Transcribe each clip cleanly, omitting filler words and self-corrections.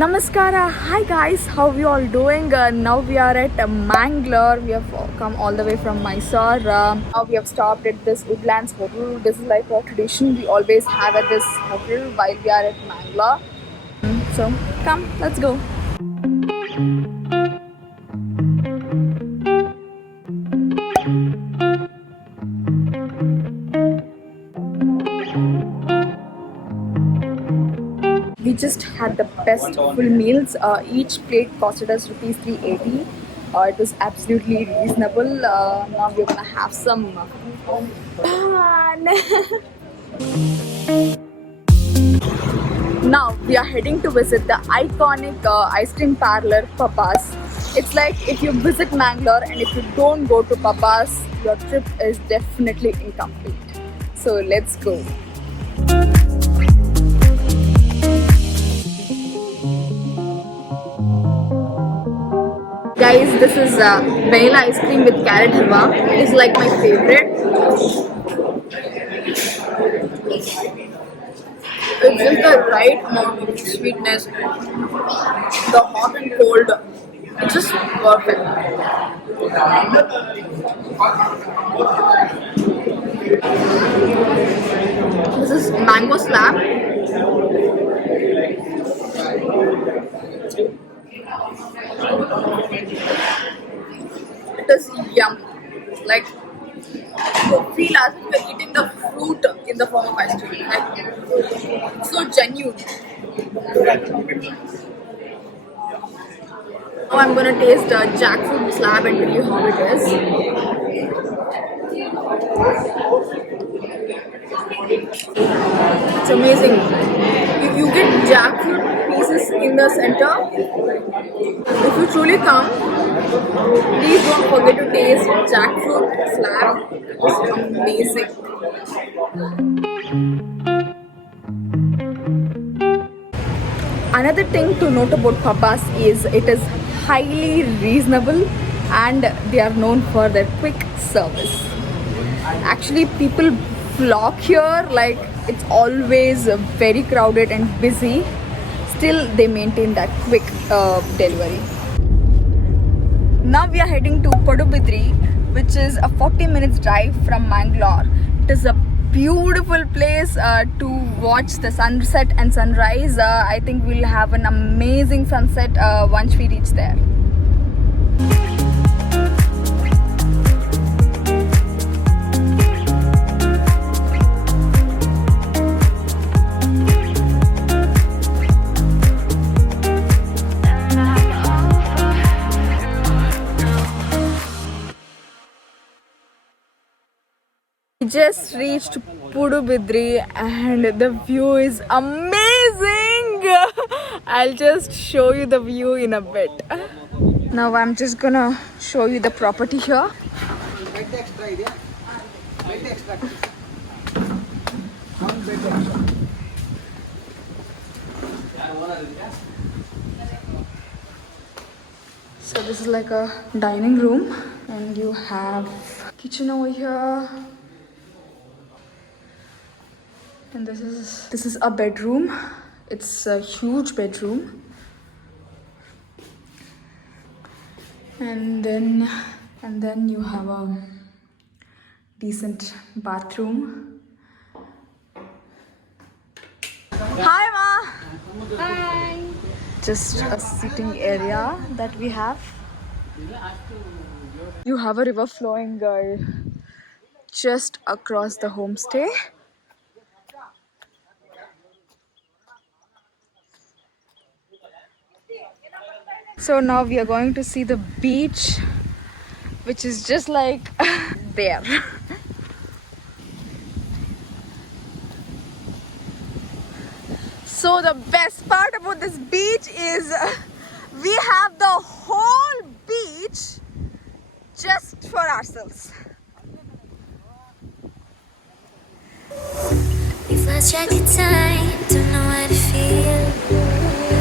Namaskara, hi guys, how we all doing? Now we are at Mangalore. We have come all the way from Mysore. Now we have stopped at this Woodlands Hotel. This is like a tradition we always have at this hotel while we are at Mangalore. So come, let's go. We just had the best full meals. Each plate costed us rupees 380. It was absolutely reasonable. Now we're gonna have some pan. Now we are heading to visit the iconic ice cream parlor Papa's. It's like if you visit Mangalore and if you don't go to Papa's, your trip is definitely incomplete. So let's go. Guys, this is vanilla ice cream with carrot halwa. It's like my favorite. It's just the right amount of sweetness, the hot and cold. It's just perfect. This is mango slab. It is yum. Like you feel as if you're eating the fruit in the form of ice cream. Like it's so genuine. Now I'm gonna taste jackfruit slab and tell you how it is. It's amazing. You get jackfruit pieces in the center. If you truly come, please don't forget to taste jackfruit slab. It's amazing. Another thing to note about Papa's is it is highly reasonable and they are known for their quick service. Actually, people flock here, like it's always very crowded and busy. Still, they maintain that quick delivery. Now we are heading to Padubidri, which is a 40 minutes drive from Mangalore. It is a beautiful place to watch the sunset and sunrise. I think we'll have an amazing sunset once we reach there. We just reached Padubidri and the view is amazing. I'll just show you the view in a bit. Now I'm just gonna show you the property here. So this is like a dining room and you have kitchen over here. And this is a bedroom. It's a huge bedroom. And then you have a decent bathroom. Hi Ma. Hi. Just a sitting area that we have. You have a river flowing just across the homestay. So now we are going to see the beach, which is just like there. So the best part about this beach is we have the whole beach just for ourselves. We've lost track of time, don't know how to feel.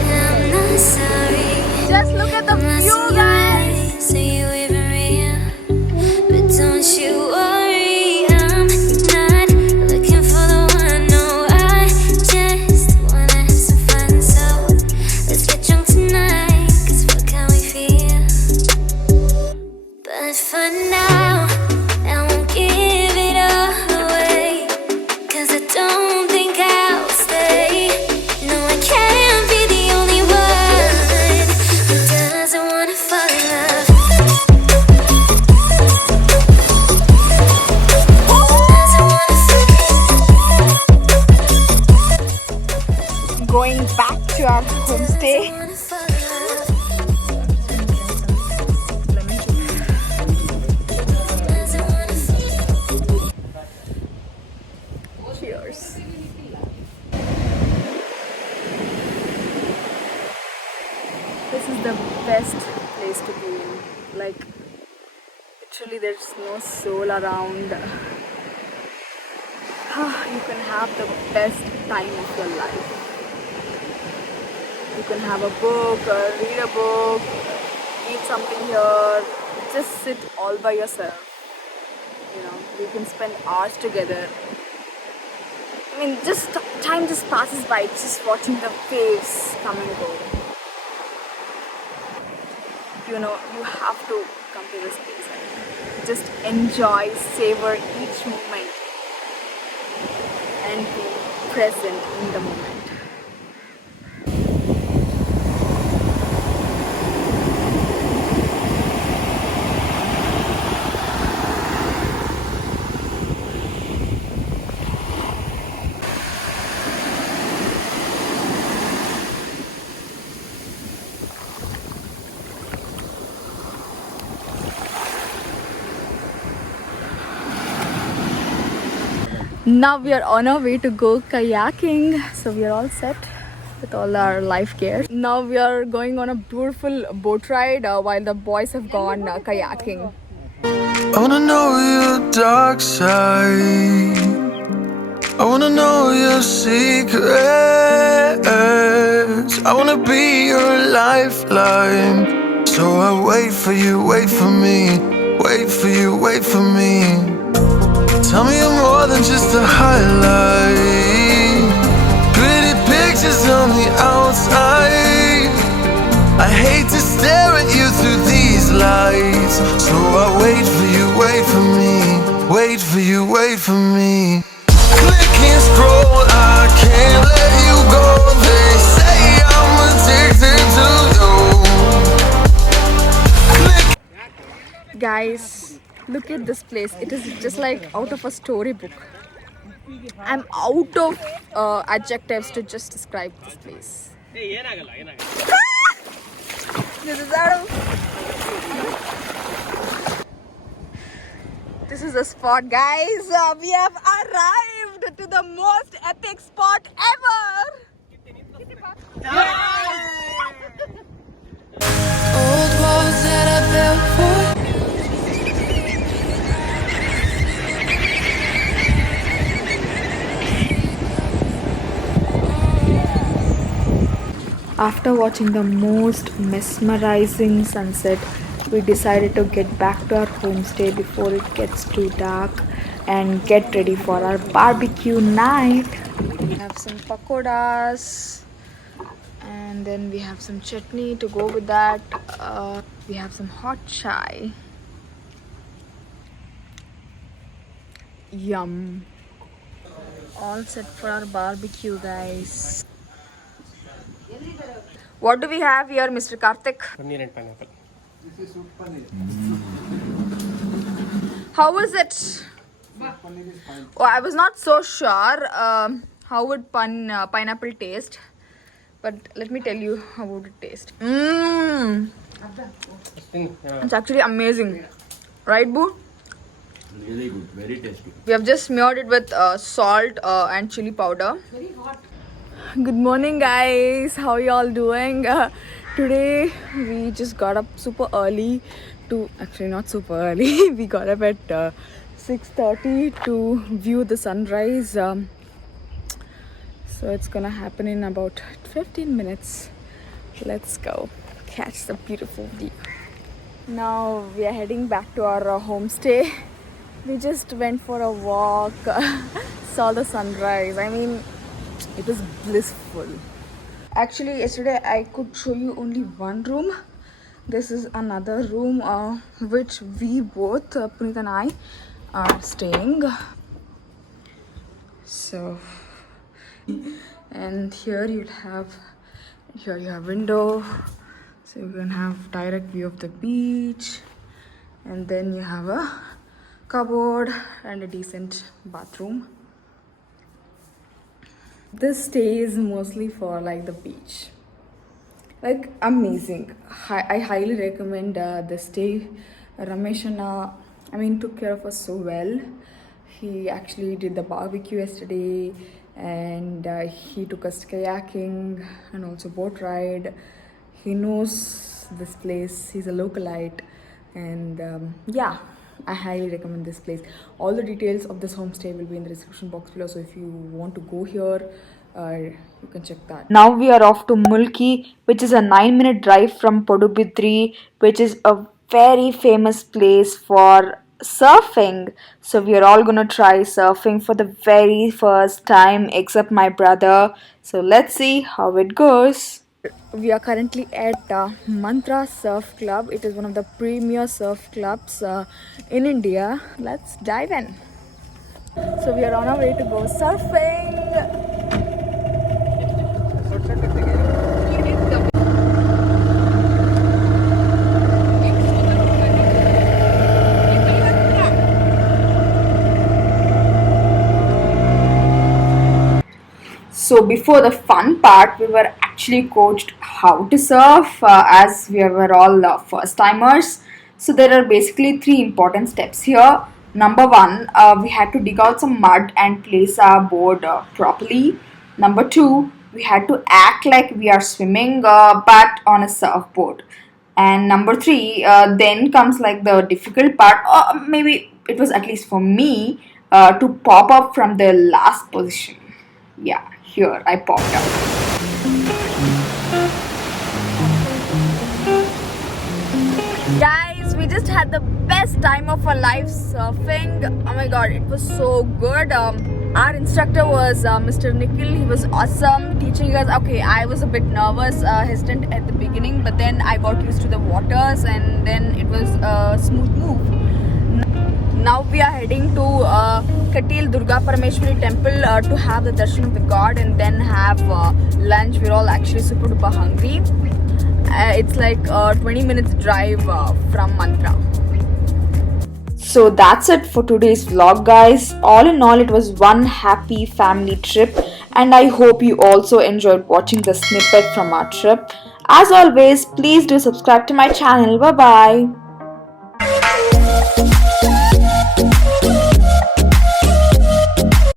I'm not sorry. Just look at the view, guys. So you even real, but don't you worry, I'm not looking for the one. No, I just wanna have some fun. So let's get drunk. going back to our homestay. Cheers. This is the best place to be in. Like, literally, there's no soul around. You can have the best time of your life. You can have a book, read a book, eat something here, just sit all by yourself. You know, you can spend hours together. I mean, just time just passes by, just watching the waves come and go. You know, you have to come to this place and just enjoy, savor each moment and be present in the moment. Now we are on our way to go kayaking, so we are all set with all our life gear. Now we are going on a beautiful boat ride while the boys have gone kayaking. I wanna know your dark side. I wanna know your secrets. I wanna be your lifeline. So I wait for you, wait for me. Wait for you, wait for me. Tell me you're more than just a highlight. Pretty pictures on the outside. I hate to stare at you through these lights. So I wait for you, wait for me. Wait for you, wait for me. Click and scroll, I can't let you go. They say I'm addicted to you. Guys, look at this place. It is just like out of a storybook. I'm out of adjectives to just describe this place. This is out of... This is the spot, guys. We have arrived to the most epic spot ever. Old walls that I built for. After watching the most mesmerizing sunset, we decided to get back to our homestay before it gets too dark and get ready for our barbecue night. We have some pakoras and then we have some chutney to go with that. We have some hot chai. Yum. All set for our barbecue, guys. What do we have here, Mr. Karthik? Paneer and pineapple. How is it? Oh, I was not so sure how would pineapple taste, but let me tell you how would it taste. It's actually amazing, right, Boo? Really good, very tasty. We have just smeared it with salt and chili powder. Very hot. Good morning, guys. How y'all doing? Today we just got up super early to, actually not super early, we got up at 6:30 to view the sunrise. So it's gonna happen in about 15 minutes. Let's go catch the beautiful view. Now we are heading back to our homestay. We just went for a walk, saw the sunrise. I mean, it was blissful. Actually, yesterday I could show you only one room. This is another room which we both, Puneet and I, are staying. So, and here you have window, so you can have direct view of the beach, and then you have a cupboard and a decent bathroom. This stay is mostly for like the beach. Like amazing. I highly recommend the stay. Rameshana, took care of us so well. He actually did the barbecue yesterday, and he took us kayaking and also boat ride. He knows this place. He's a localite, and yeah, I highly recommend this place. All the details of this homestay will be in the description box below. So if you want to go here, you can check that. Now we are off to Mulki, which is a 9-minute drive from Podubidri, which is a very famous place for surfing. So we are all gonna try surfing for the very first time, except my brother. So let's see how it goes. We are currently at Mantra Surf Club. It is one of the premier surf clubs in India. Let's dive in. So we are on our way to go surfing. So before the fun part, we were actually coached how to surf as we were all first timers. So there are basically 3 important steps here. Number 1, we had to dig out some mud and place our board properly. Number 2, we had to act like we are swimming but on a surfboard. And number 3, then comes like the difficult part, or maybe it was at least for me, to pop up from the last position. Yeah, here I popped out. Guys, we just had the best time of our life surfing. Oh my god, it was so good. Our instructor was Mr. Nikhil. He was awesome teaching us. Okay, I was a bit nervous, hesitant at the beginning, but then I got used to the waters and then it was a smooth move. Now we are heading to Katil Durga Parameshwari temple to have the darshan of the god and then have lunch. We're all actually super duper hungry. It's like a 20 minutes drive from Mantra. So that's it for today's vlog, guys. All in all, it was one happy family trip, and I hope you also enjoyed watching the snippet from our trip. As always, please do subscribe to my channel. Bye bye.